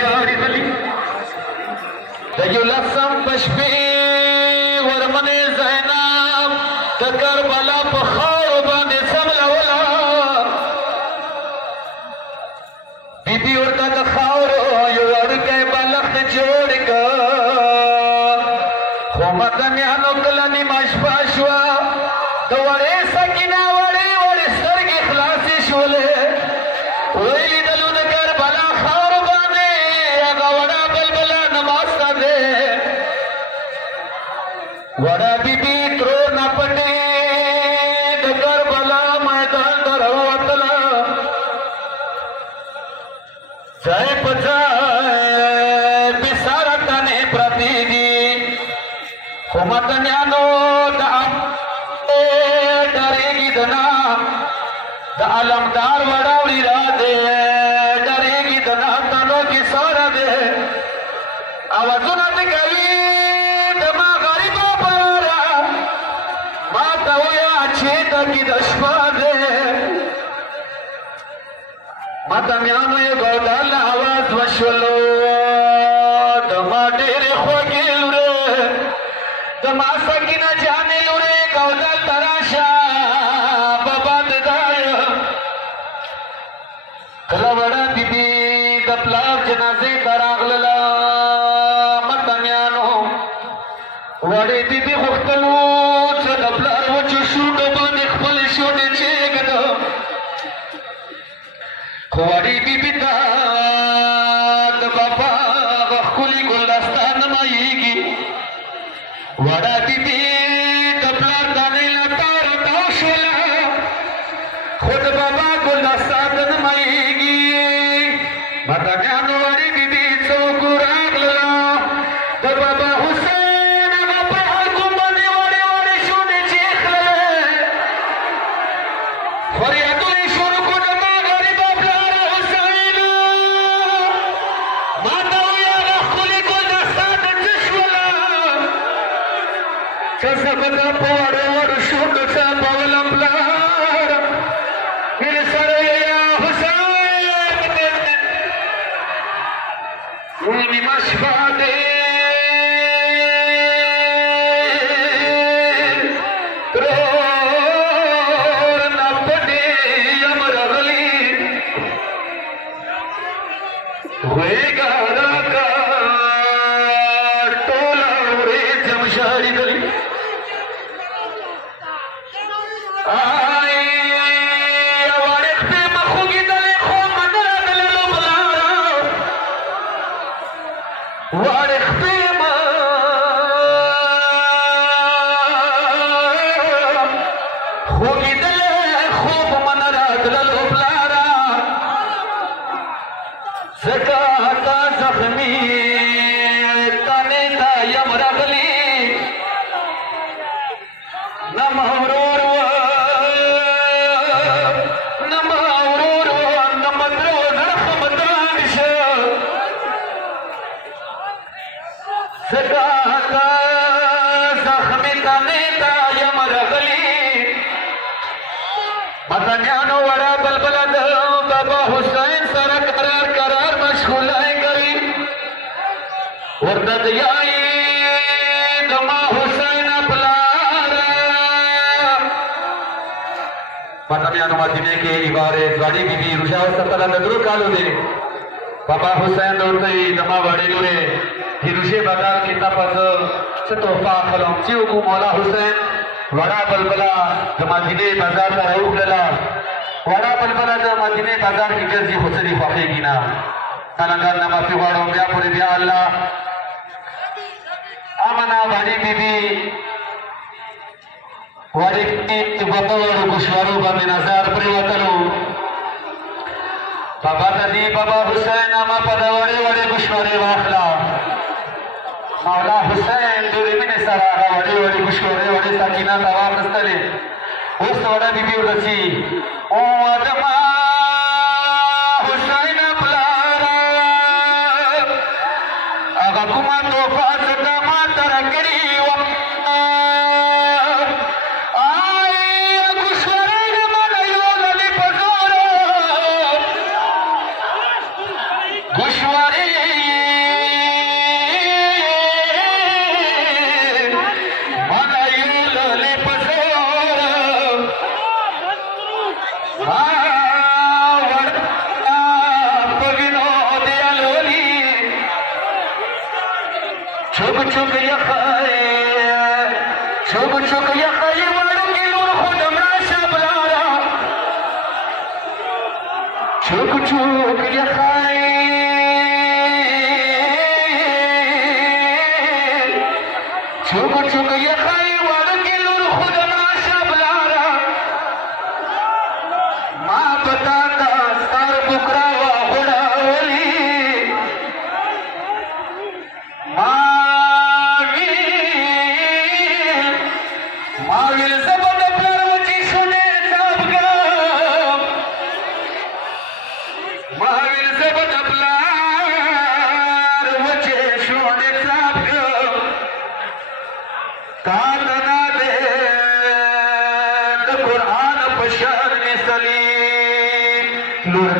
شاړي دلی د یو لسم پشپې ورمنې زینب د کربلا په خاورو باندې څملوله بیبي ورته د خاورو یو وړوکی بالښت جوړ کړ خو مدنیانو کله نیمه شپه شوه د وړې سکینه وړې وړې سترګې خلاصې شولې ویې لیدلو د کربلا خاورو باندې هغه وړه بلبله نماسته دی وړه بیبي ترونه پټې د کربلا میدان ته راووتله ځای په ځای بېساره تنې پرتې دي خو مدنیانو د ډارېږي د نه د علمدار وړاوړي را دی ډارېږي د نه تنو کې ساره دی اوازونه دې کوي د ما غریبه پاره ما ته ووایه چې دکې د شپه دی مدنیانو یې ګودال اواز وشولو د ما ډېرې خوږې لورې د ما سکینه جانې لورې ګودال ته راشه بابا د دایه کله وړه بیبي د پلار جنازې ته راغلله مدنیانو وړې بیبي غوښتلو چې د پلار وچو شونډو باندې خپلې شونډې چېږده خو وړې بیبي ته د بابا هغه ښکلي ګلدسته نه مایېږي وړه بیبي د پلار دانې له تاره تاو شوله خو د بابا ګلدسته ته نه مایېږي مدنیانو وړې بیبي څوک راغلله د بابا حسین هغه په خلکو باندې وړې وړې شونډې چیښللې فریادونه یې شروع کړو د ما غریبه پلاره حسین ما ته ووایه هغه ښکلې ګلدسته ته څه شوله که زه به دا په وړو وړو شونډو څاپولم پلاره مینې سره یې یا حسین نیمه شپه دی ترور نه پټې یم راغلی غوېږه راکه ټوله ورېځم شاړېدلې وړښتې مه خوږېدلې خو منه راغللو بلاره وړښتې مه خوږېدلې خوب منه راغللو بلاره ځکه تا زخمي تنې ته یم راغلی نه مورور وه نه مورور وه نه مدرو زړه خمدان شه ځکه تا زخمي تنې ته یم راغلی مدنیانو وړه بلبله د بابا حسین سره قرار مشغولی کوي ورته د یایي د ما حسین پلاره مدنیانو مدینې کې عبارت وړې بیبي روژه وساتله د 2 کالو دی بابا حسین ورته وایي د ما وړې لورې د روژې بازار کې تا په زه څه تحفه اخلم چې وکړو مولا حسین وړه بلبله د مدینې بازار ته راوتلله وړه بلبله د مدینې بازار کې ګرځي خو څه دې خوښېږي نه قلندر نه معافي غواړم بیا پورې بیا الله امنه وړې بیبي وړې بابا وړو ګوشوارو باندې نظر پرېوتلو بابا ته دي بابا حسین ما په د وړې وړې ګوشوارې واخله مولا حسین ډېرې مینې سره هغه وړې وړې ګوشوارې وړې سکینه ته واخیستلې اوس وړه بیبي ورته ځي او د ما حسین پلاره هغه کومه تحفه څه ته ما ته راکړې وه ګوشوارۍ نه منه یوللې په زوره ګوشوارۍ छुक छुक यखाए छुक छुक यखाए वालों की लूर खुद मराशा बुलारा छुक छुक यखाए छुक छुक यखाए वालों की लूर खुद मराशा बुलारा माँ बताता सार बुकरा वा घोड़ा ओली माविल जबद प्लरवची सुने साबगा माविल जबद प्लरवची सुने साबगा तातना दे कुरान पशार में सली लुर